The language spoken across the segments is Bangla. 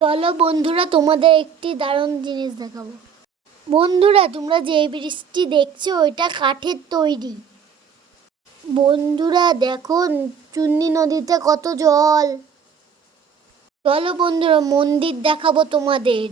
চলো বন্ধুরা, তোমাদের একটি দারুণ জিনিস দেখাবো। বন্ধুরা, তোমরা যে ব্রিজটি দেখছো ওইটা কাঠের তৈরি। বন্ধুরা দেখো, চুন্নি নদীতে কত জল। চলো বন্ধুরা, মন্দির দেখাবো তোমাদের।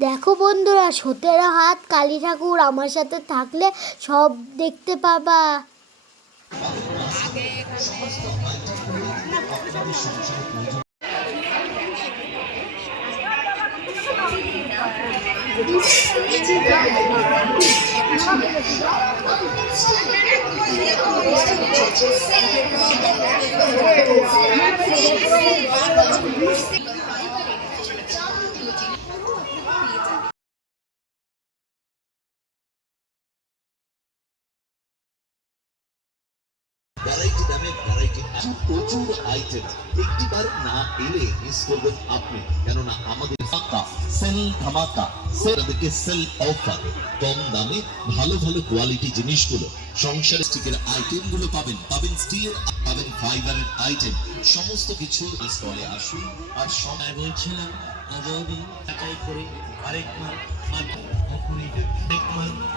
দেখো বন্ধুরা, 17 হাত কালী ঠাকুর আমার সাথে থাকলে সব দেখতে পাবা। ভ্যারাইটি দামে ভ্যারাইটি প্রচুর আইটেম একটিবার না এলে মিস করবেন আপনি, কেননা আমাদের সেল ধামাকা সেল অফার। কম দামে ভালো ভালো কোয়ালিটি জিনিসগুলো, সংসার স্টিকের আইটেম গুলো পাবেন স্টিলের, পাবেন ফাইবারের আইটেম, সমস্ত কিছু স্টলে আসুন। আর সময় বলছিলাম অবধি যাচাই করে আরেক মাল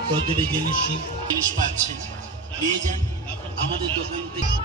প্রতিটি জিনিস পাচ্ছেন, নিয়ে যান আমাদের দোকান থেকে।